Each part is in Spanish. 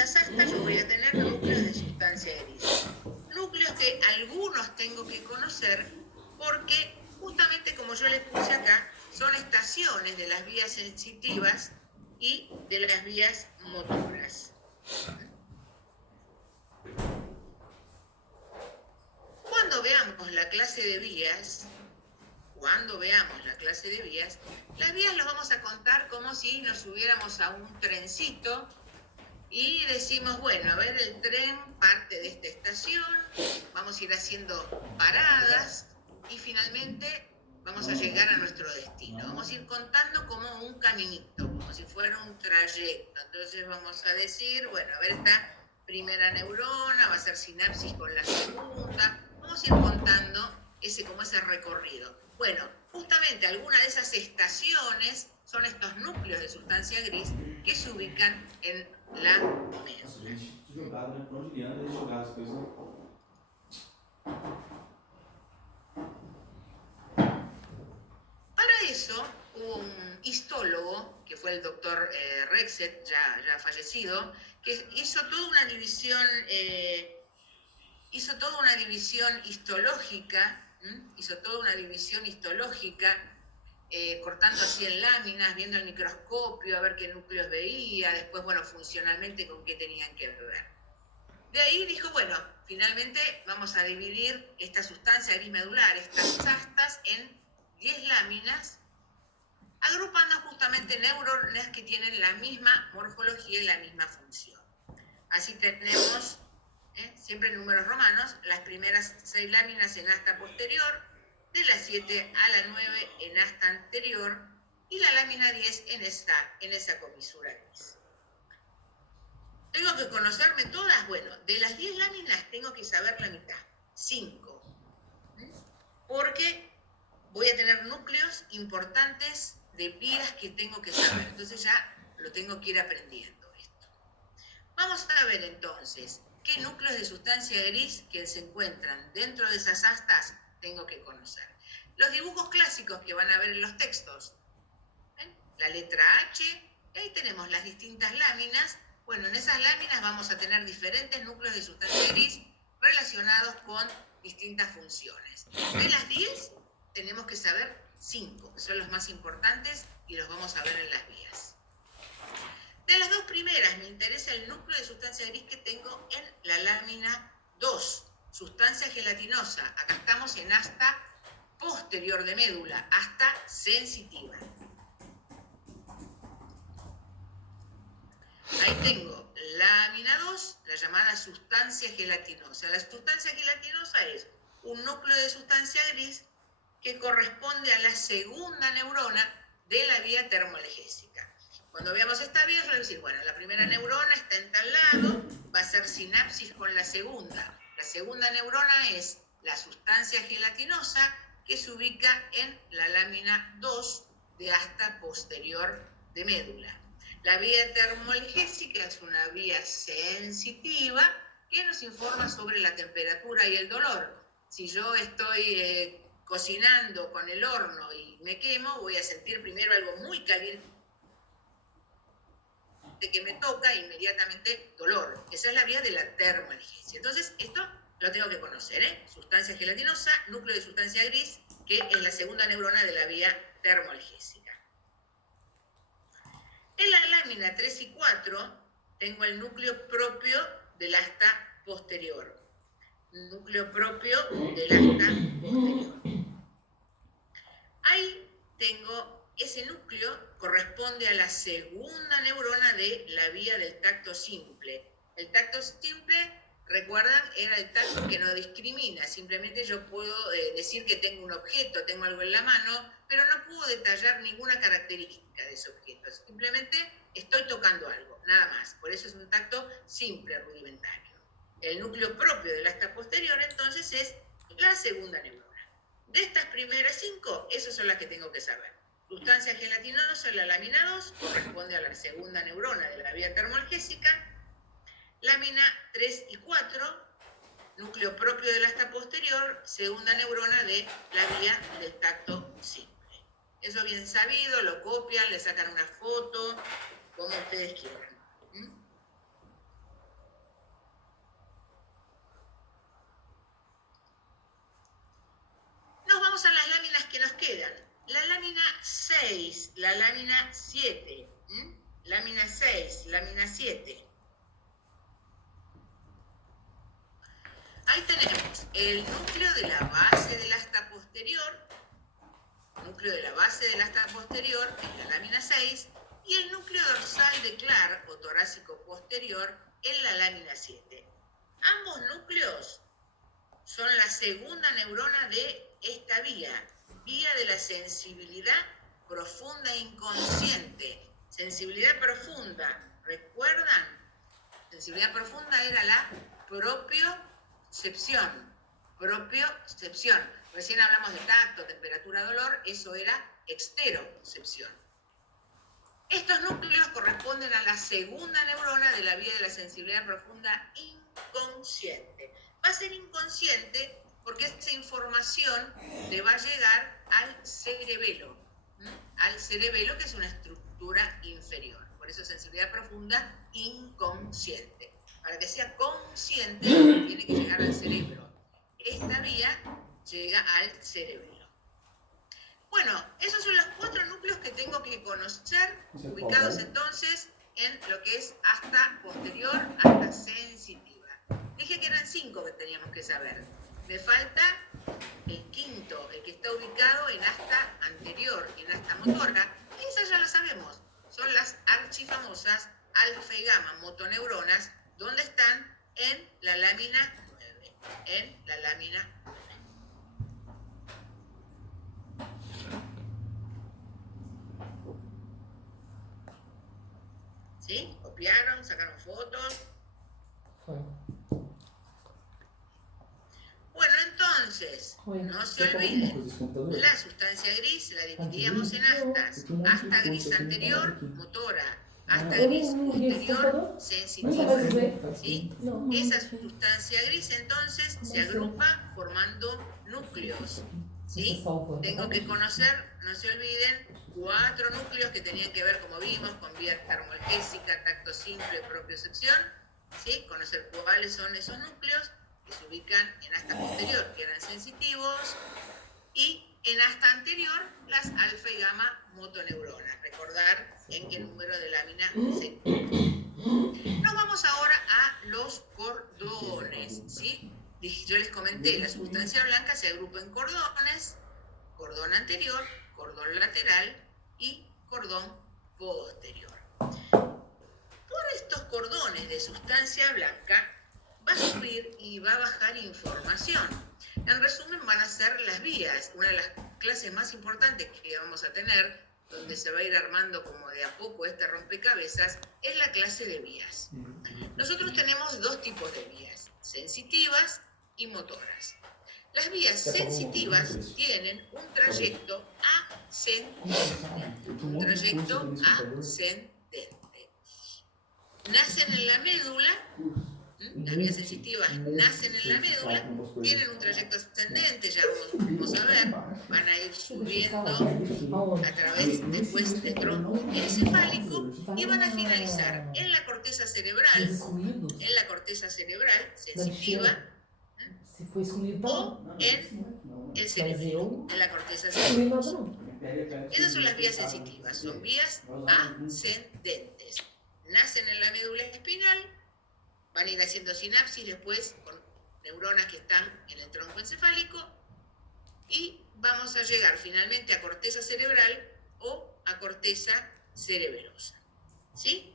esas astas yo voy a tener núcleos de sustancia gris. Núcleos que algunos tengo que conocer porque justamente como yo les puse acá, son estaciones de las vías sensitivas y de las vías motoras. Cuando veamos la clase de vías, las vías las vamos a contar como si nos subiéramos a un trencito y decimos, bueno, a ver, el tren parte de esta estación, vamos a ir haciendo paradas y finalmente vamos a llegar a nuestro destino. Vamos a ir contando como un caminito, como si fuera un trayecto. Entonces vamos a decir, bueno, a ver, esta primera neurona va a hacer sinapsis con la segunda. Vamos a ir contando como ese recorrido. Bueno, justamente algunas de esas estaciones son estos núcleos de sustancia gris que se ubican en la médula. Para eso hubo un histólogo, que fue el doctor Rexet, ya fallecido, que hizo toda una división histológica, cortando así en láminas, viendo el microscopio, a ver qué núcleos veía, después, bueno, funcionalmente con qué tenían que ver. De ahí dijo, bueno, finalmente vamos a dividir esta sustancia gris medular, estas astas, en 10 láminas, agrupando justamente neuronas que tienen la misma morfología y la misma función. Así tenemos, siempre en números romanos, las primeras 6 láminas en asta posterior, de la 7 a la 9 en asta anterior, y la lámina 10 en esa comisura gris. ¿Tengo que conocerme todas? Bueno, de las 10 láminas tengo que saber la mitad, 5. Porque voy a tener núcleos importantes de vías que tengo que saber. Entonces ya lo tengo que ir aprendiendo esto. Vamos a ver entonces qué núcleos de sustancia gris que se encuentran dentro de esas astas tengo que conocer. Los dibujos clásicos que van a ver en los textos. La letra H, y ahí tenemos las distintas láminas. Bueno, en esas láminas vamos a tener diferentes núcleos de sustancia gris relacionados con distintas funciones. De las 10 tenemos que saber 5, que son los más importantes y los vamos a ver en las vías. De las 2 primeras me interesa el núcleo de sustancia gris que tengo en la lámina 2, sustancia gelatinosa. Acá estamos en asta posterior de médula, asta sensitiva. Ahí tengo lámina 2, la llamada sustancia gelatinosa. La sustancia gelatinosa es un núcleo de sustancia gris que corresponde a la segunda neurona de la vía termoalgésica. Cuando veamos esta vía, yo voy a decir, bueno, la primera neurona está en tal lado, va a hacer sinapsis con la segunda. La segunda neurona es la sustancia gelatinosa que se ubica en la lámina 2 de asta posterior de médula. La vía termoalgésica es una vía sensitiva que nos informa sobre la temperatura y el dolor. Si yo estoy cocinando con el horno y me quemo, voy a sentir primero algo muy caliente que me toca e inmediatamente dolor. Esa es la vía de la termoalgesia. Entonces, esto lo tengo que conocer, Sustancia gelatinosa, núcleo de sustancia gris, que es la segunda neurona de la vía termoalgésica. En la lámina 3 y 4 tengo el núcleo propio del asta posterior. Núcleo propio del asta posterior. Ahí tengo ese núcleo, corresponde a la segunda neurona de la vía del tacto simple. El tacto simple, recuerdan, era el tacto que no discrimina. Simplemente yo puedo decir que tengo un objeto, tengo algo en la mano, pero no puedo detallar ninguna característica de ese objeto. Simplemente estoy tocando algo, nada más. Por eso es un tacto simple, rudimentario. El núcleo propio del asta posterior, entonces, es la segunda neurona. De estas primeras 5, esas son las que tengo que saber. Sustancia gelatinosa en la lámina 2 corresponde a la segunda neurona de la vía termoalgésica. Lámina 3 y 4, núcleo propio del asta posterior, segunda neurona de la vía del tacto simple. Eso bien sabido, lo copian, le sacan una foto, como ustedes quieran. 6, la lámina 7. Lámina 6, lámina 7. Ahí tenemos el núcleo de la base del asta posterior. Núcleo de la base del asta posterior en la lámina 6 y el núcleo dorsal de Clark o torácico posterior en la lámina 7. Ambos núcleos son la segunda neurona de esta vía de la sensibilidad profunda inconsciente. Sensibilidad profunda, ¿recuerdan? Sensibilidad profunda era la propiocepción. Recién hablamos de tacto, temperatura, dolor, eso era exterocepción. Estos núcleos corresponden a la segunda neurona de la vía de la sensibilidad profunda inconsciente. Va a ser inconsciente porque esa información le va a llegar al cerebelo. Al cerebelo, que es una estructura inferior. Por eso sensibilidad profunda inconsciente. Para que sea consciente, tiene que llegar al cerebro. Esta vía llega al cerebelo. Bueno, esos son los 4 núcleos que tengo que conocer, ubicados entonces en lo que es asta posterior, asta sensitiva. Dije que eran 5 que teníamos que saber. Me falta el quinto, el que está ubicado en asta anterior, en asta motora, y esas ya las sabemos. Son las archifamosas alfa y gamma motoneuronas, donde están en la lámina 9. En la lámina 9. ¿Sí? ¿Copiaron? ¿Sacaron fotos? Bueno, entonces, no se olviden, la sustancia gris la dividíamos en astas. Asta gris anterior, motora. Asta gris posterior, sensitiva. ¿Sí? Esa sustancia gris entonces se agrupa formando núcleos. ¿Sí? Tengo que conocer, no se olviden, 4 núcleos que tenían que ver, como vimos, con vía termoalgésica, tacto simple, propiocepción. ¿Sí? Conocer cuáles son esos núcleos que se ubican en asta posterior, que eran sensitivos, y en asta anterior, las alfa y gamma motoneuronas. Recordar en qué número de lámina se encuentra. Nos vamos ahora a los cordones, ¿sí? Yo les comenté, la sustancia blanca se agrupa en cordones, cordón anterior, cordón lateral y cordón posterior. Por estos cordones de sustancia blanca va a subir y va a bajar información. En resumen, van a ser las vías, una de las clases más importantes que vamos a tener, donde se va a ir armando como de a poco este rompecabezas, es la clase de vías. Nosotros tenemos 2 tipos de vías, sensitivas y motoras. Las vías sensitivas tienen un trayecto ascendente. Nacen en la médula. Las vías sensitivas nacen en la médula, tienen un trayecto ascendente, ya vamos a ver, van a ir subiendo a través después del tronco encefálico y van a finalizar en la corteza cerebral sensitiva o en el cerebro, en la corteza cerebral. Esas son las vías sensitivas, son vías ascendentes. Nacen en la médula espinal, van a ir haciendo sinapsis después con neuronas que están en el tronco encefálico y vamos a llegar finalmente a corteza cerebral o a corteza cerebelosa. ¿Sí?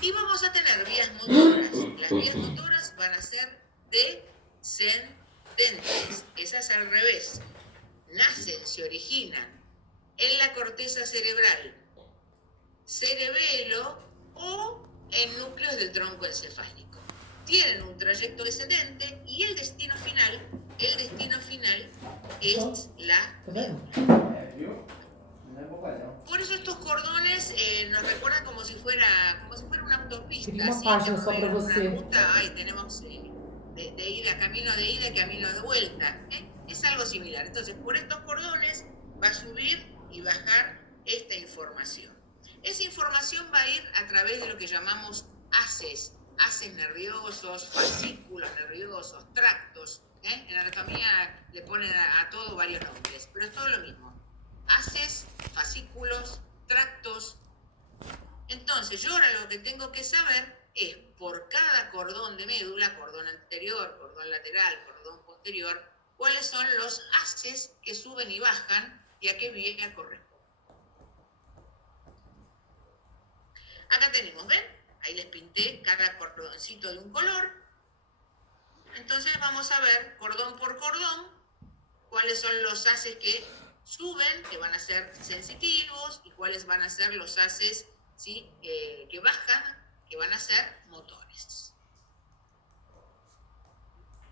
Y vamos a tener vías motoras. Las vías motoras van a ser descendentes. Esas al revés. Nacen, se originan en la corteza cerebral, cerebelo o en núcleos del tronco encefálico. Tienen un trayecto descendente y el destino final es la médula. Por eso estos cordones nos recuerdan como si fuera una autopista. Una ruta, tenemos de ida, camino de ida y camino de vuelta. Es algo similar. Entonces, por estos cordones va a subir y bajar esta información. Esa información va a ir a través de lo que llamamos haces nerviosos, fascículos nerviosos, tractos. En anatomía le ponen a todo varios nombres, pero es todo lo mismo. haces, fascículos, tractos. Entonces, yo ahora lo que tengo que saber es por cada cordón de médula, cordón anterior, cordón lateral, cordón posterior, cuáles son los haces que suben y bajan y a qué vía corresponde. Acá tenemos, ¿ven? Ahí les pinté cada cordoncito de un color. Entonces vamos a ver cordón por cordón cuáles son los haces que suben, que van a ser sensitivos, y cuáles van a ser los haces, ¿sí?, que bajan, que van a ser motores.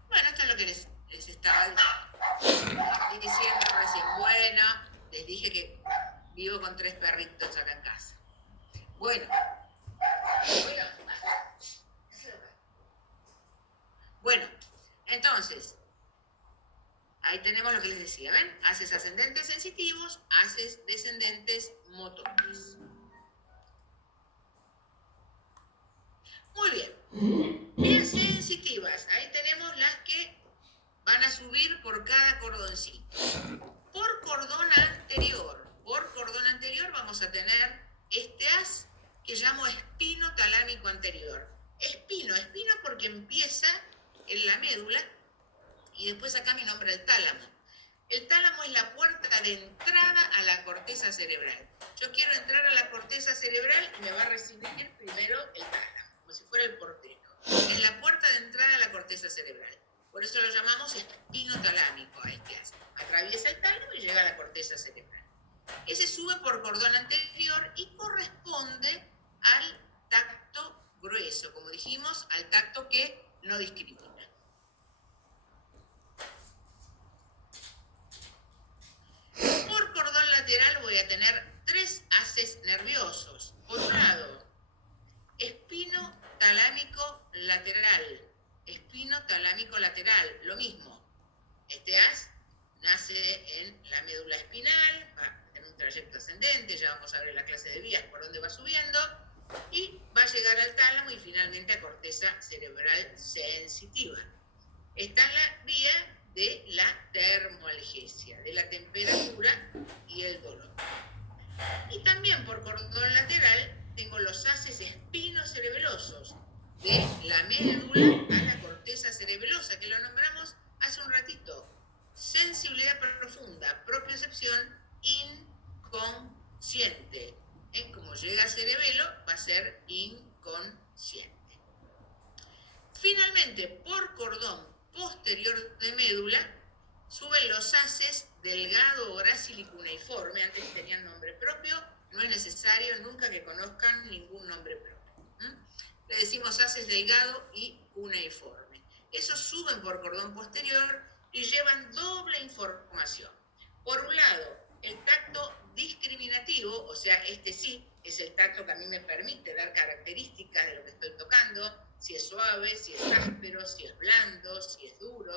Bueno, esto es lo que les estaba diciendo recién. Bueno, les dije que vivo con 3 perritos acá en casa. Bueno, entonces, ahí tenemos lo que les decía, ¿ven? Haces ascendentes sensitivos, haces descendentes motores. Muy bien. Vías sensitivas, ahí tenemos las que van a subir por cada cordoncito. Por cordón anterior vamos a tener este haz que llamo espino talámico anterior. Espino porque empieza en la médula y después acá mi nombre el tálamo. El tálamo es la puerta de entrada a la corteza cerebral. Yo quiero entrar a la corteza cerebral y me va a recibir primero el tálamo, como si fuera el portero. Es la puerta de entrada a la corteza cerebral. Por eso lo llamamos espino talámico a este haz. Atraviesa el tálamo y llega a la corteza cerebral. Ese sube por cordón anterior y corresponde al tacto grueso, como dijimos, al tacto que no discrimina. Por cordón lateral voy a tener 3 haces nerviosos. Por un lado, espino talámico lateral. Espino talámico lateral, lo mismo. Este haz nace en la médula espinal, va en un trayecto ascendente, ya vamos a ver en la clase de vías por dónde va subiendo, y va a llegar al tálamo y finalmente a corteza cerebral sensitiva. Está en la vía de la termoalgesia, de la temperatura y el dolor. Y también por cordón lateral tengo los haces espinocerebelosos, de la médula a la corteza cerebelosa, que lo nombramos hace un ratito. Sensibilidad profunda, propiocepción inconsciente. Como llega a cerebelo, va a ser inconsciente. Finalmente, por cordón posterior de médula, suben los haces delgado, grácil y cuneiforme. Antes tenían nombre propio, no es necesario nunca que conozcan ningún nombre propio. Le decimos haces delgado y cuneiforme. Esos suben por cordón posterior y llevan doble información. Por un lado, el tacto discriminativo, o sea, este sí, es el tacto que a mí me permite dar características de lo que estoy tocando, si es suave, si es áspero, si es blando, si es duro,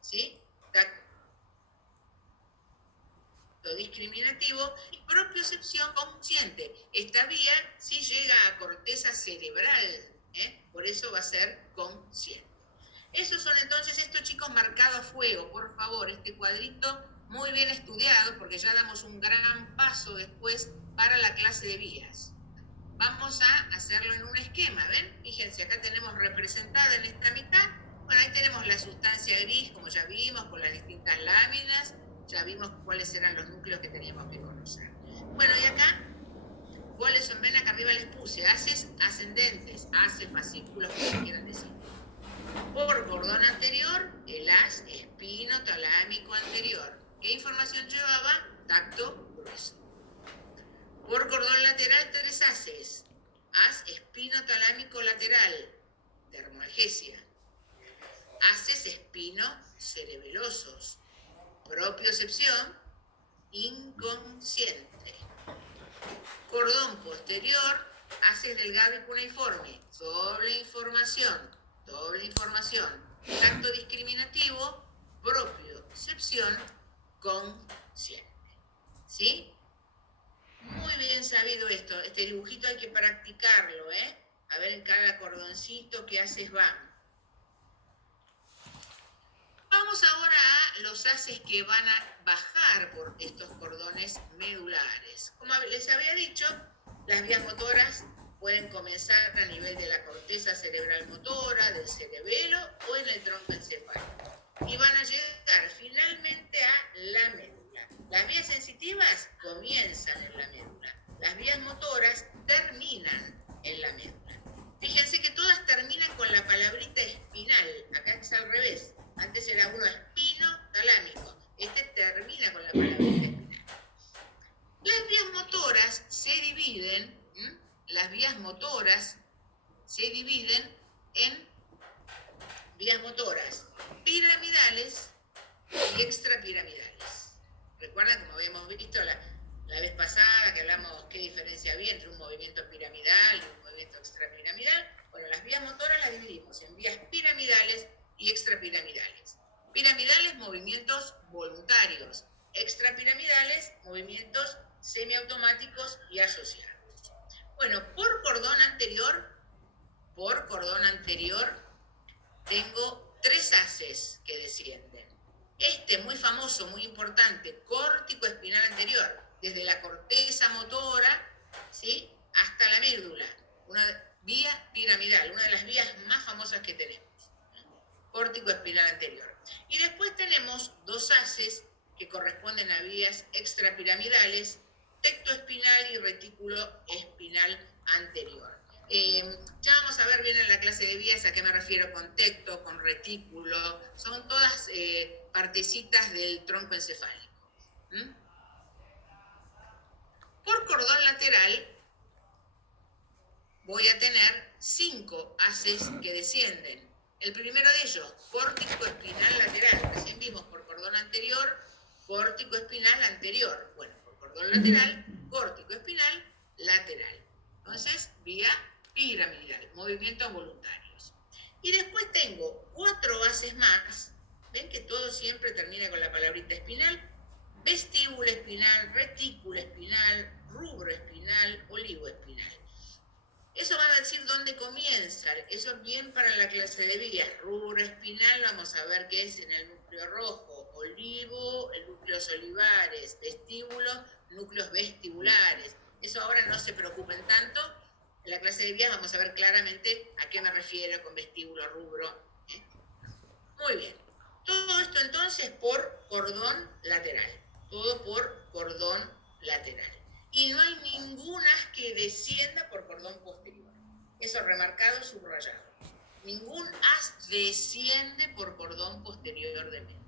¿sí? Tacto discriminativo y propiocepción consciente. Esta vía sí llega a corteza cerebral, por eso va a ser consciente. Esos son entonces estos chicos marcados a fuego, por favor, este cuadrito muy bien estudiado porque ya damos un gran paso después para la clase de vías. Vamos a hacerlo en un esquema, ¿ven? Fíjense, acá tenemos representada en esta mitad, bueno, ahí tenemos la sustancia gris, como ya vimos, con las distintas láminas, ya vimos cuáles eran los núcleos que teníamos que conocer. Bueno, y acá, ¿cuáles son? Ven, acá arriba les puse haces ascendentes, haces fascículos, como quieran decir. Por cordón anterior, el haz espino talámico anterior. ¿Qué información llevaba? Tacto grueso. Por cordón lateral, 3 haces. Haz espino talámico lateral, termoalgesia. Haces espino cerebelosos. Propiocepción inconsciente. Cordón posterior, haces delgado y cuneiforme. Doble información. Tacto discriminativo, propiocepción consciente. ¿Sí? Muy bien sabido esto. Este dibujito hay que practicarlo, A ver en cada cordoncito qué haces van. Vamos ahora a los haces que van a bajar por estos cordones medulares. Como les había dicho, las vías motoras pueden comenzar a nivel de la corteza cerebral motora, del cerebelo o en el tronco encefálico. Y van a llegar finalmente a la médula. Las vías sensitivas comienzan en la médula. Las vías motoras terminan en la médula. Fíjense que todas terminan con la palabrita espinal. Acá es al revés. Antes era uno espino-talámico. Este termina con la palabrita espinal. Las vías motoras se dividen, en vías motoras piramidales y extrapiramidales. ¿Recuerdan, como habíamos visto la vez pasada, que hablamos qué diferencia había entre un movimiento piramidal y un movimiento extrapiramidal? Bueno, las vías motoras las dividimos en vías piramidales y extrapiramidales. Piramidales, movimientos voluntarios. Extrapiramidales, movimientos semiautomáticos y asociados. Bueno, por cordón anterior, tengo 3 haces que descienden. Este muy famoso, muy importante, córtico espinal anterior, desde la corteza motora, ¿sí?, hasta la médula. Una vía piramidal, una de las vías más famosas que tenemos. Córtico espinal anterior. Y después tenemos 2 haces que corresponden a vías extrapiramidales, tecto espinal y retículo espinal anterior. Ya vamos a ver bien en la clase de vías a qué me refiero con tecto, con retículo. Son todas partecitas del tronco encefálico. Por cordón lateral voy a tener 5 haces que descienden. El primero de ellos, córtico espinal lateral. Recién vimos por cordón anterior, córtico espinal anterior. Bueno, por cordón lateral, córtico espinal lateral. Entonces, vía piramidal, movimientos voluntarios. Y después tengo 4 haces más. ¿Ven que todo siempre termina con la palabrita espinal? Vestíbulo espinal, retículo espinal, rubro espinal, olivo espinal. Eso va a decir dónde comienza. Eso bien para la clase de vías. Rubro espinal, vamos a ver qué es en el núcleo rojo. Olivo, el núcleos olivares. Vestíbulo, núcleos vestibulares. Eso ahora no se preocupen tanto. En la clase de vías vamos a ver claramente a qué me refiero con vestíbulo, rubro. Muy bien. Todo esto entonces por cordón lateral. Todo por cordón lateral. Y no hay ningún haz que descienda por cordón posterior. Eso remarcado, subrayado. Ningún haz desciende por cordón posterior de médula.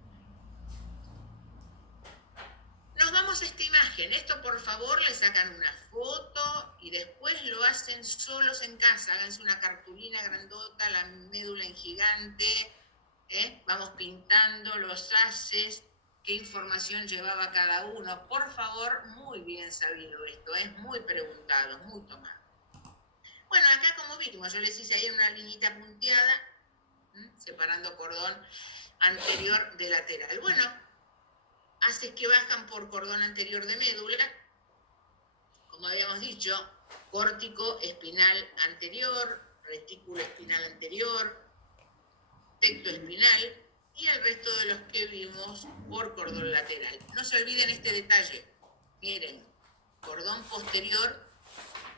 Nos vamos a esta imagen. Esto, por favor, le sacan una foto y después lo hacen solos en casa. Háganse una cartulina grandota, la médula en gigante. Vamos pintando los haces, qué información llevaba cada uno. Por favor, muy bien sabido esto, es muy preguntado, muy tomado. Bueno, acá como vimos, yo les hice ahí una liñita punteada, separando cordón anterior de lateral. Bueno, haces que bajan por cordón anterior de médula, como habíamos dicho, córtico espinal anterior, retículo espinal anterior, tecto espinal, y el resto de los que vimos por cordón lateral. No se olviden este detalle. Miren, cordón posterior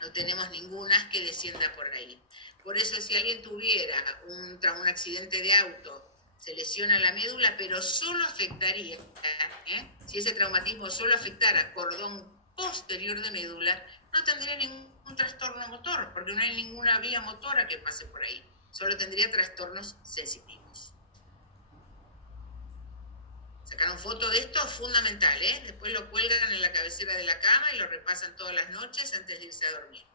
no tenemos ninguna que descienda por ahí. Por eso si alguien tuviera un accidente de auto, se lesiona la médula, pero solo afectaría, si ese traumatismo solo afectara cordón posterior de médula, no tendría ningún trastorno motor, porque no hay ninguna vía motora que pase por ahí. Solo tendría trastornos sensitivos. Sacaron foto de esto, fundamental, Después lo cuelgan en la cabecera de la cama y lo repasan todas las noches antes de irse a dormir.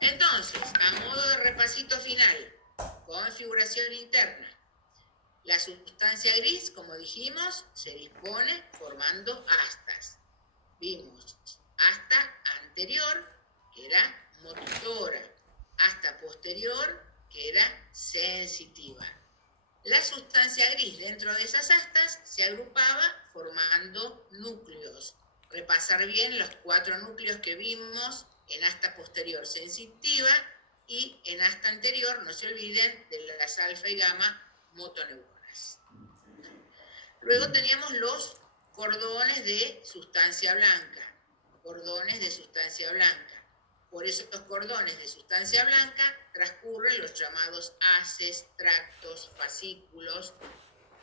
Entonces, a modo de repasito final, configuración interna. La sustancia gris, como dijimos, se dispone formando astas. Vimos asta anterior, que era motora, asta posterior, que era sensitiva. La sustancia gris dentro de esas astas se agrupaba formando núcleos. Repasar bien los 4 núcleos que vimos en asta posterior sensitiva y en asta anterior, no se olviden de las alfa y gamma motoneuronas. Luego teníamos los cordones de sustancia blanca, cordones de sustancia blanca. Por eso estos cordones de sustancia blanca transcurren los llamados haces, tractos, fascículos,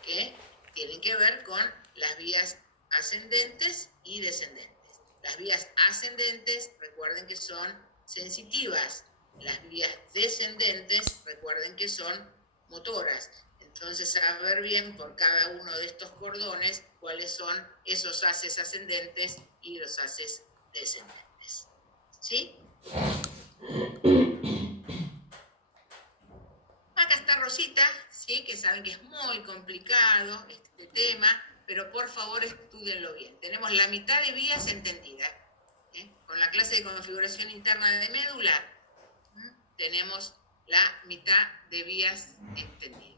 que tienen que ver con las vías ascendentes y descendentes. Las vías ascendentes, recuerden que son sensitivas. Las vías descendentes, recuerden que son motoras. Entonces, saber bien por cada uno de estos cordones cuáles son esos haces ascendentes y los haces descendentes. ¿Sí? Acá está Rosita, ¿sí? Que saben que es muy complicado este tema, pero por favor estúdienlo bien. Tenemos la mitad de vías entendidas. Con la clase de configuración interna de médula, tenemos la mitad de vías entendidas.